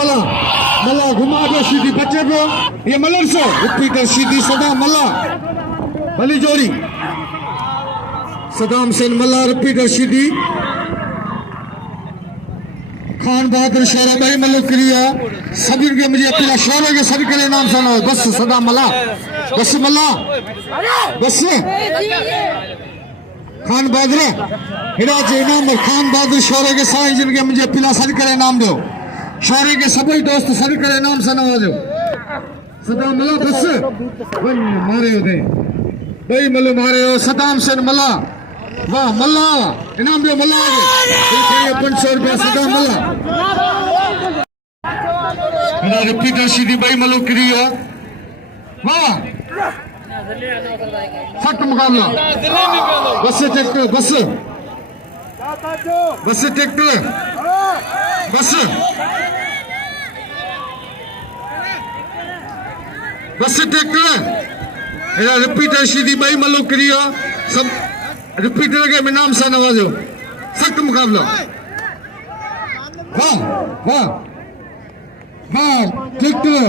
मला मला घुमा दो सीधी बचे पियो ये मलर सो रिपीटर सीधी सदाम मला भली जोड़ी सदाम सेन मला रिपीटर सीधी खान बहादुर शहरा भाई मल्लो क्रिया सभी के मुझे अपना शहरों के सभी के नाम सुना बस सदाम मला बस मला बस खान बहादुर हिराज इनाम खान बहादुर शौर्य के साथ जिनके मुझे पिला सभी करे नाम दो शौर्य के सभी दोस्त सभी करे नाम से नवाजो सदाम मला बस मारे हो भाई मल्लो मारे हो सदाम सेन मला वाह मल्ला इनाम दो मल्ला 500 रुपया सदाम मला मेरा रिपीटर सीधी भाई मल्लो क्रिया वाह सख्त मुकाबला बस tractor bus tractor bus tractor मेरा रिपीटर सीधी भाई मल्लो क्रिया सब रिपीटर के नाम से नवाजो सख्त मुकाबला वाह वाह वाह ट्रैक्टर